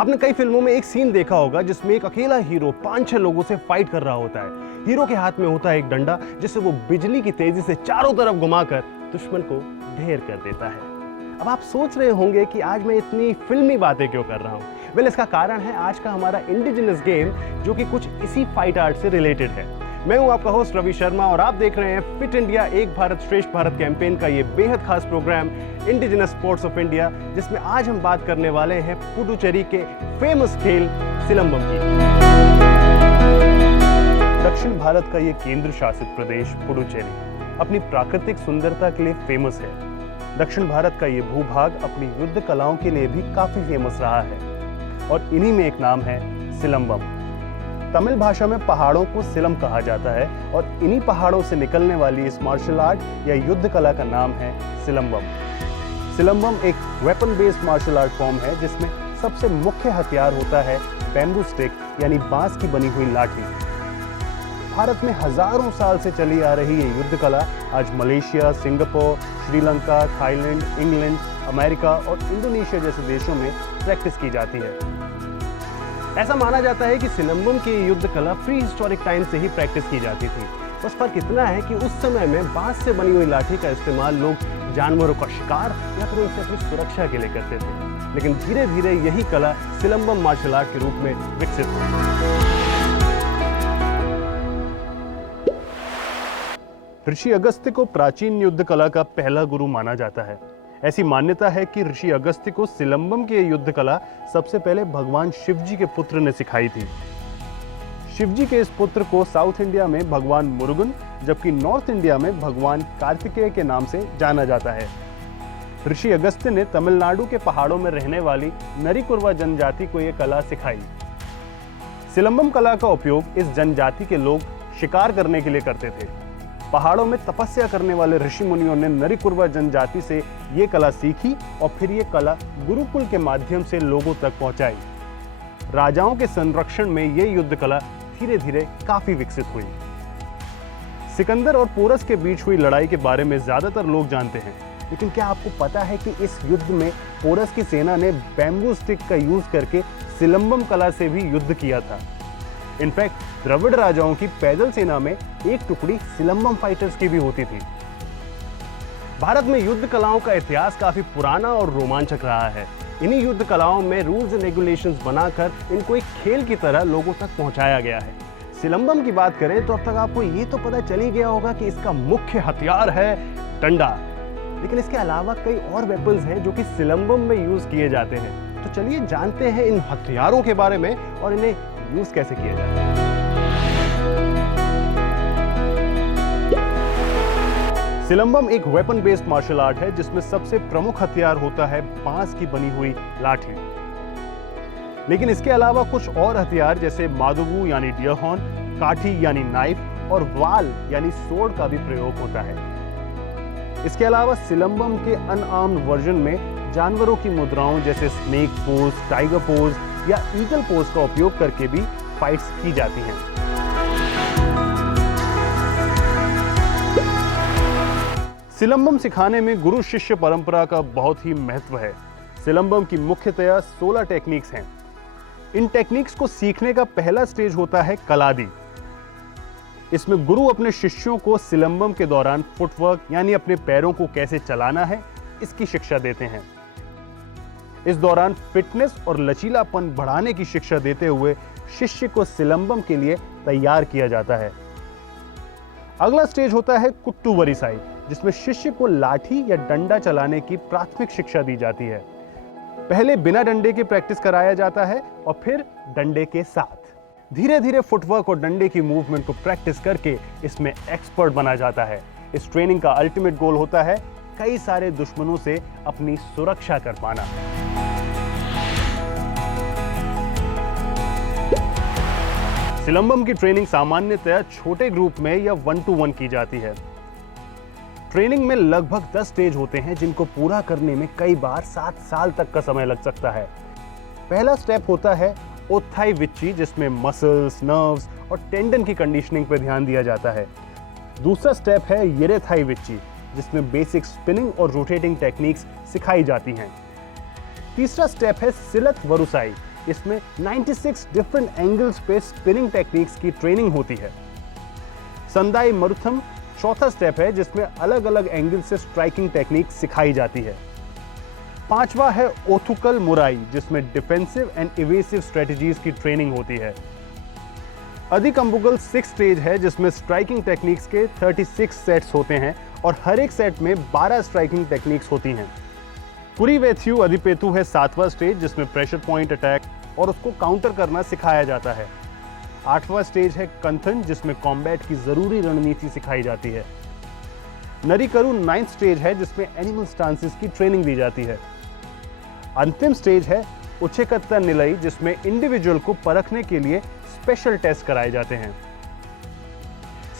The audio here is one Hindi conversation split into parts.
आपने कई फिल्मों में एक सीन देखा होगा जिसमें एक अकेला हीरो 5-6 लोगों से फाइट कर रहा होता है। हीरो के हाथ में होता है एक डंडा जिससे वो बिजली की तेजी से चारों तरफ घुमाकर दुश्मन को ढेर कर देता है। अब आप सोच रहे होंगे कि आज मैं इतनी फिल्मी बातें क्यों कर रहा हूँ। वेल, इसका कारण है आज का हमारा इंडिजिनस गेम जो कि कुछ इसी फाइट आर्ट से रिलेटेड है। मैं हूं आपका होस्ट रवि शर्मा और आप देख रहे हैं फिट इंडिया एक भारत श्रेष्ठ भारत कैंपेन का ये बेहद खास programme indigenous sports of India, जिसमें आज हम बात करने वाले हैं पुडुचेरी के फेमस खेल सिलंबम की। दक्षिण भारत का ये केंद्र शासित प्रदेश पुडुचेरी अपनी प्राकृतिक सुंदरता के लिए फेमस है। दक्षिण भारत का ये भूभाग अपनी युद्ध कलाओं के लिए भी काफी फेमस रहा है और इन्हीं में एक नाम है सिलंबम। तमिल भाषा में पहाड़ों को सिलम कहा जाता है और इन्हीं पहाड़ों से निकलने वाली इस मार्शल आर्ट या युद्ध कला का नाम है सिलंबम। सिलंबम एक weapon based martial art form है जिसमें सबसे मुख्य हथियार होता है बैम्बू स्टिक यानी बांस की बनी हुई लाठी। भारत में हजारों साल से चली आ रही ये युद्ध कला आज Malaysia, Singapore, Sri Lanka, Thailand, England, America और इंडोनेशिया जैसे देशों में प्रैक्टिस की जाती है। ऐसा माना जाता है कि सिलंबम की युद्ध कला प्री हिस्टोरिक टाइम से ही प्रैक्टिस की जाती थी। बस फर्क इतना है कि उस समय में बांस से बनी हुई लाठी का इस्तेमाल लोग जानवरों का शिकार या फिर उनसे अपनी सुरक्षा के लिए करते थे, लेकिन धीरे धीरे यही कला सिलंबम मार्शल आर्ट के रूप में विकसित हुई। ऋषि अगस्त्य को प्राचीन युद्ध कला का पहला गुरु माना जाता है। ऐसी मान्यता है कि ऋषि अगस्त्य को सिलंबम की युद्ध कला सबसे पहले भगवान शिवजी के पुत्र ने सिखाई थी। शिवजी के इस पुत्र को साउथ इंडिया में भगवान मुरुगन जबकि नॉर्थ इंडिया में भगवान कार्तिकेय के नाम से जाना जाता है। ऋषि अगस्त्य ने तमिलनाडु के पहाड़ों में रहने वाली नरिकुरवा जनजाति को यह कला सिखाई। सिलंबम कला का उपयोग इस जनजाति के लोग शिकार करने के लिए करते थे। पहाड़ों में तपस्या करने वाले ऋषि मुनियों ने नरिकुरवा जनजाति से ये कला सीखी और फिर ये कला गुरुकुल के माध्यम से लोगों तक पहुंचाई। राजाओं के संरक्षण में ये युद्ध कला धीरे धीरे काफी विकसित हुई। सिकंदर और पोरस के बीच हुई लड़ाई के बारे में ज्यादातर लोग जानते हैं, लेकिन क्या आपको पता है कि इस युद्ध में पोरस की सेना ने बैम्बू स्टिक का यूज करके सिलंबम कला से भी युद्ध किया था। इनफैक्ट द्रविड़ राजाओं की पैदल सेना में एक टुकड़ी सिलंबम फाइटर्स की भी होती थी। भारत में युद्ध कलाओं का इतिहास काफी पुराना और रोमांचक रहा है। इन्हीं युद्ध कलाओं में रूल्स एंड रेगुलेशंस बनाकर इनको एक खेल की तरह लोगों तक पहुंचाया गया है। सिलंबम की बात करें तो अब तक आपको ये तो पता चल ही गया होगा कि इसका मुख्य हथियार है डंडा, लेकिन इसके अलावा कई और वेपन्स हैं जो कि सिलंबम में यूज किए जाते हैं। तो चलिए जानते हैं इन हथियारों के बारे में और इन्हें यूज कैसे किया जाता है। सिलंबम एक वेपन बेस्ड मार्शल आर्ट है जिसमें सबसे प्रमुख हथियार होता है बांस की बनी हुई लाठी, लेकिन इसके अलावा कुछ और हथियार जैसे मादुगु यानी डियर हॉर्न, काठी यानी नाइफ और वाल यानी सोर्ड का भी प्रयोग होता है। इसके अलावा सिलंबम के अनआर्म्ड वर्जन में जानवरों की मुद्राओं जैसे स्नेक पोज, टाइगर पोज या ईगल पोज का उपयोग करके भी फाइट्स की जाती हैं। सिलंबम सिखाने में गुरु शिष्य परंपरा का बहुत ही महत्व है। सिलंबम की मुख्यतया 16 टेक्निक्स हैं। इन टेक्निक्स को सीखने का पहला स्टेज होता है कलादी। इसमें गुरु अपने शिष्यों को सिलंबम के दौरान फुटवर्क यानी अपने पैरों को कैसे चलाना है इसकी शिक्षा देते हैं। इस दौरान फिटनेस और लचीलापन बढ़ाने की शिक्षा देते हुए शिष्य को सिलंबम के लिए तैयार किया जाता है। अगला स्टेज होता है कुट्टू वरिसाई, जिसमें शिष्य को लाठी या डंडा चलाने की प्राथमिक शिक्षा दी जाती है। पहले बिना डंडे के प्रैक्टिस कराया जाता है और फिर डंडे के साथ। धीरे धीरे फुटवर्क और डंडे की मूवमेंट को प्रैक्टिस करके इसमें एक्सपर्ट बना जाता है। इस ट्रेनिंग का अल्टीमेट गोल होता है कई सारे दुश्मनों से अपनी सुरक्षा कर पाना। सिलंबम की ट्रेनिंग सामान्यतः छोटे ग्रुप में या 1-to-1 की जाती है। ट्रेनिंग में लगभग 10 स्टेज होते हैं जिनको पूरा करने में कई बार 7 साल तक का समय लग सकता है। पहला स्टेप होता है ओत्थाई विच्ची, जिसमें मसल्स, नर्व्स और टेंडन की कंडीशनिंग पर ध्यान दिया जाता है। दूसरा स्टेप है येरेथाई विच्ची, जिसमें बेसिक स्पिनिंग और रोटेटिंग टेक्निक्स सिखाई जाती हैं। तीसरा स्टेप है सिलत वरुसाई, इसमें 96 डिफरेंट एंगल्स पे स्पिनिंग टेक्निक्स की ट्रेनिंग होती है। संदाई मरुथम चौथा स्टेप है जिसमें अलग अलग एंगल से स्ट्राइकिंग टेक्निक सिखाई जाती है। पांचवा है ओथुकल मुराई जिसमें डिफेंसिव एंड इवेसिव स्ट्रेटजीज की ट्रेनिंग होती है। अधिकंबुगल 6 स्टेज है जिसमें स्ट्राइकिंग टेक्निक्स के 36 सेट्स होते हैं और हर एक सेट में 12 स्ट्राइकिंग टेक्निक्स होती हैं। कुरीवेथ्यू अधिपेतु है 7वां स्टेज जिसमें प्रेशर पॉइंट अटैक और उसको काउंटर करना सिखाया जाता है। 8वां स्टेज है कंथन जिसमें कॉम्बैट की जरूरी रणनीति सिखाई जाती है। नरिकरू 9th स्टेज है जिसमें एनिमल स्टांसेस की ट्रेनिंग दी जाती है। अंतिम स्टेज है उच्चकत्ता निलई जिसमें इंडिविजुअल को परखने के लिए स्पेशल टेस्ट कराए जाते हैं।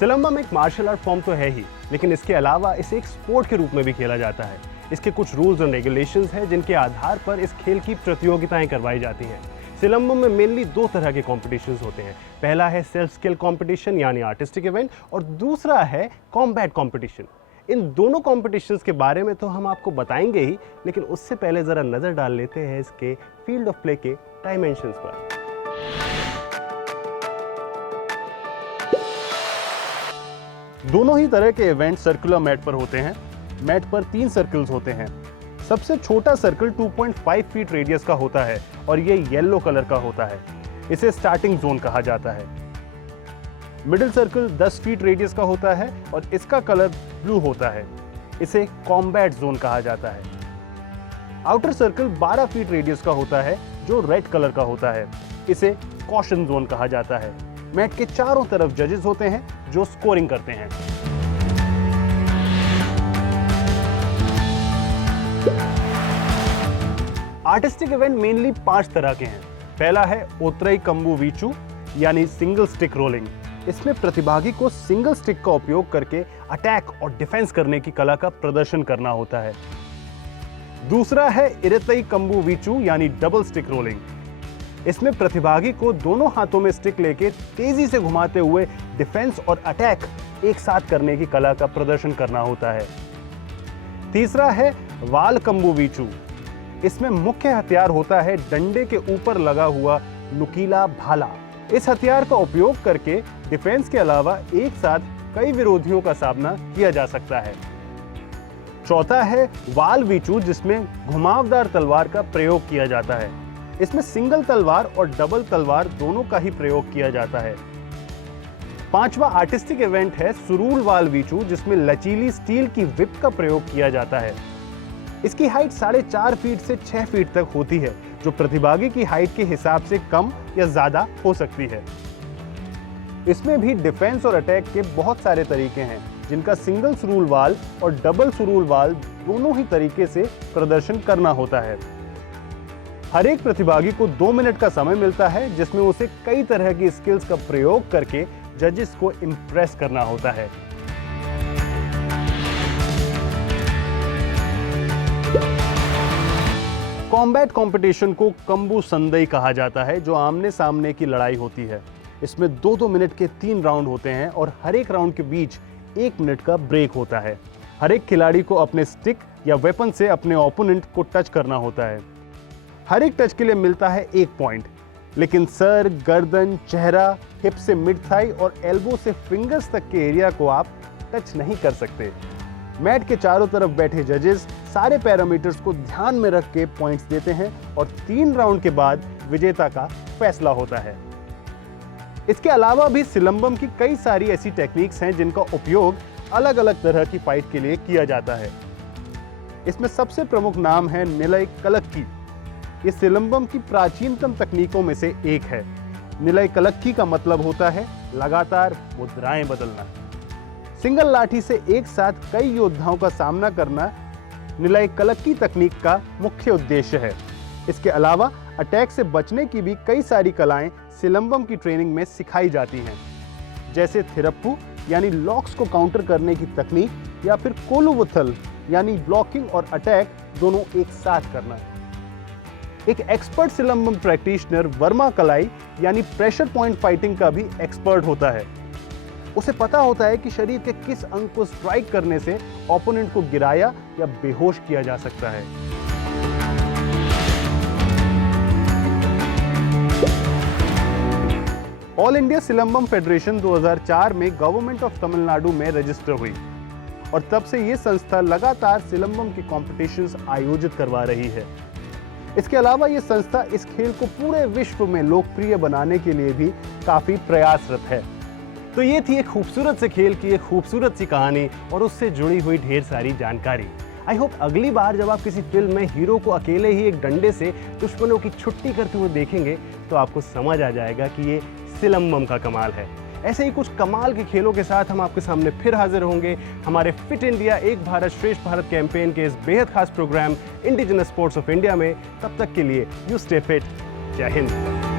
सिलंबम एक मार्शल आर्ट फॉर्म तो है ही, लेकिन इसके अलावा इसे एक स्पोर्ट के रूप में भी खेला जाता है। इसके कुछ रूल्स एंड रेगुलेशंस हैं जिनके आधार पर इस खेल की प्रतियोगिताएं करवाई जाती हैं। सिलंबम में मेनली 2 तरह के कॉम्पिटिशन्स होते हैं। पहला है सेल्फ स्किल कॉम्पिटिशन यानी आर्टिस्टिक इवेंट और दूसरा है कॉम्बैट कॉम्पिटिशन। इन दोनों कॉम्पिटिशन्स के बारे में तो हम आपको बताएंगे ही, लेकिन उससे पहले जरा नजर डाल लेते हैं इसके फील्ड ऑफ प्ले के डायमेंशंस पर। दोनों ही तरह के इवेंट सर्कुलर मैट पर होते हैं। मैट पर 3 सर्कल्स होते हैं। सबसे छोटा सर्कल 2.5 फीट रेडियस का होता है और ये येलो कलर का होता है। इसे स्टार्टिंग जोन कहा जाता है। मिडिल सर्कल 10 फीट रेडियस का होता है और इसका कलर ब्लू होता है। इसे कॉम्बैट जोन कहा जाता है। आउटर सर्कल 12 फीट रेडियस का होता है जो रेड कलर का होता है। इसे कॉशन जोन कहा जाता है। मैट के चारों तरफ जजेस होते हैं जो स्कोरिंग करते हैं। आर्टिस्टिक इवेंट मेनली 5 तरह के हैं। पहला है ओत्रई कंबू वीचू यानी सिंगल स्टिक रोलिंग। इसमें प्रतिभागी को सिंगल स्टिक का उपयोग करके अटैक और डिफेंस करने की कला का प्रदर्शन करना होता है। दूसरा है इरेतई कंबू वीचू यानी डबल स्टिक रोलिंग। इसमें प्रतिभागी को दोनों हाथों में स्टिक लेके तेजी से घुमाते हुए डिफेंस और अटैक एक साथ करने की कला का प्रदर्शन करना होता है। तीसरा है वाल कंबू वीचू। इसमें मुख्य हथियार होता है डंडे के ऊपर लगा हुआ नुकीला भाला। इस हथियार का उपयोग करके डिफेंस के अलावा एक साथ कई विरोधियों का सामना किया जा सकता है। चौथा है वाल वीचू जिसमें घुमावदार तलवार का प्रयोग किया जाता है। इसमें सिंगल तलवार और डबल तलवार दोनों का ही प्रयोग किया जाता है। पांचवा आर्टिस्टिक इवेंट है सुरूल वाल वीचू जिसमें लचीली स्टील की विप का प्रयोग किया जाता है। इसकी हाइट 4.5 फीट से 6 फीट तक होती है जो प्रतिभागी की हाइट के हिसाब से कम या ज्यादा हो सकती है। इसमें भी डिफेंस और अटैक के बहुत सारे तरीके हैं जिनका सिंगल सुरूल वाल और डबल सुरूल वाल दोनों ही तरीके से प्रदर्शन करना होता है। हर एक प्रतिभागी को 2 मिनट का समय मिलता है जिसमें उसे कई तरह की स्किल्स का प्रयोग करके जजेस को इंप्रेस करना होता है। कॉम्बैट कंपटीशन को कंबू संदई कहा जाता है जो आमने सामने की लड़ाई होती है। इसमें 2-2 मिनट के 3 राउंड होते हैं और हर एक राउंड के बीच 1 मिनट का ब्रेक होता है। हर एक खिलाड़ी को अपने स्टिक या वेपन से अपने ओपोनेंट को टच करना होता है। हर एक टच के लिए मिलता है 1 पॉइंट, लेकिन सर, गर्दन, चेहरा, हिप से मिड थाई और एल्बो से फिंगर्स तक के एरिया को आप टच नहीं कर सकते। मैट के चारों तरफ बैठे जजेस सारे पैरामीटर्स को ध्यान में रख के पॉइंट्स देते हैं और 3 राउंड के बाद विजेता का फैसला होता है। इसके अलावा भी सिलंबम की कई सारी ऐसी टेक्निक्स हैं जिनका उपयोग अलग अलग तरह की फाइट के लिए किया जाता है। इसमें सबसे प्रमुख नाम है निलय कलक्की। ये सिलंबम की प्राचीनतम तकनीकों में से एक है। निलय कलक्की का मतलब होता है लगातार मुद्राएं बदलना। सिंगल लाठी से एक साथ कई योद्धाओं का सामना करना निलय कलक्की तकनीक का मुख्य उद्देश्य है। इसके अलावा अटैक से बचने की भी कई सारी कलाएं सिलंबम की ट्रेनिंग में सिखाई जाती हैं, जैसे थिरप्पू यानी लॉक्स को काउंटर करने की तकनीक या फिर कोलुवुथल यानी ब्लॉकिंग और अटैक दोनों एक साथ करना। एक एक्सपर्ट सिलंबम प्रैक्टिशनर वर्मा कलाई यानी प्रेशर पॉइंट फाइटिंग का भी एक्सपर्ट होता है। उसे पता होता है कि शरीर के किस अंग को स्ट्राइक करने से ओपोनेंट को गिराया या बेहोश किया जा सकता है। ऑल इंडिया सिलंबम फेडरेशन 2004 में गवर्नमेंट ऑफ तमिलनाडु में रजिस्टर हुई और तब से ये संस्था लगातार सिलंबम के कॉम्पिटिशन्स आयोजित करवा रही है। इसके अलावा ये संस्था इस खेल को पूरे विश्व में लोकप्रिय बनाने के लिए भी काफी प्रयासरत है। तो ये थी एक खूबसूरत से खेल की एक खूबसूरत सी कहानी और उससे जुड़ी हुई ढेर सारी जानकारी। आई होप अगली बार जब आप किसी फिल्म में हीरो को अकेले ही एक डंडे से दुश्मनों की छुट्टी करते हुए देखेंगे तो आपको समझ आ जाएगा कि ये सिलंबम का कमाल है। ऐसे ही कुछ कमाल के खेलों के साथ हम आपके सामने फिर हाजिर होंगे हमारे फिट इंडिया एक भारत श्रेष्ठ भारत कैंपेन के इस बेहद खास programme indigenous sports of India में। तब तक के लिए यू स्टे फिट। जय हिंद।